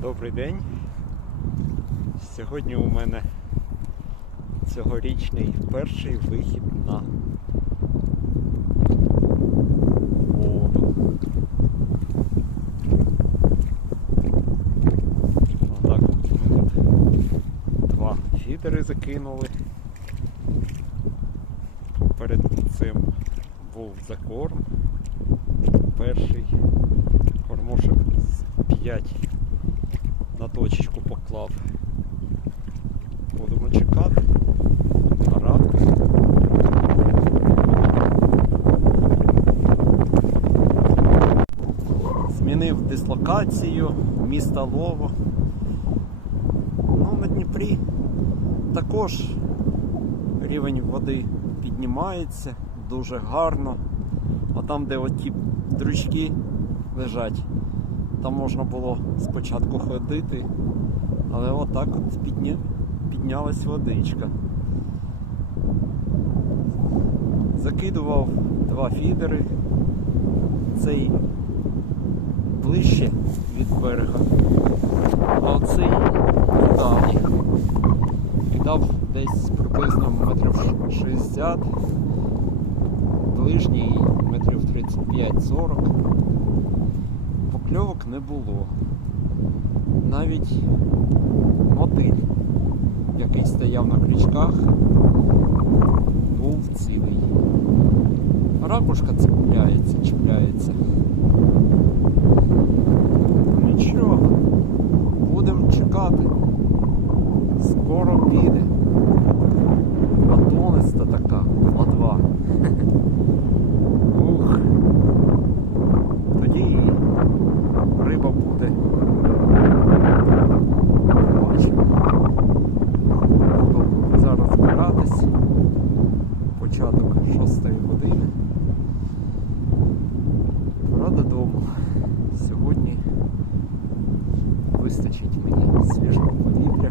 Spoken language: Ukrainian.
Добрий день. Сьогодні у мене цьогорічний перший вихід на воду. Отак от ми тут два фідери закинули. Перед цим був закорм. Перший кормушок з 5 на точечку поклав. Будемо чекати на. Змінив дислокацію міста Лово. Ну, на Дніпрі також рівень води піднімається дуже гарно. А там, де оті дрючки лежать, там можна було спочатку ходити, але отак от підня... піднялась водичка. Закидував два фідери. Цей ближче від берега, а оцей далі. Кидав десь приблизно метрів 60, ближній метрів 35-40 покльовок не було. Навіть мотиль, який стояв на крючках, був цілий. Ракушка цепляється, чіпляється. початок 6 години. Пора додому. Сьогодні вистачить мені свіжого повітря.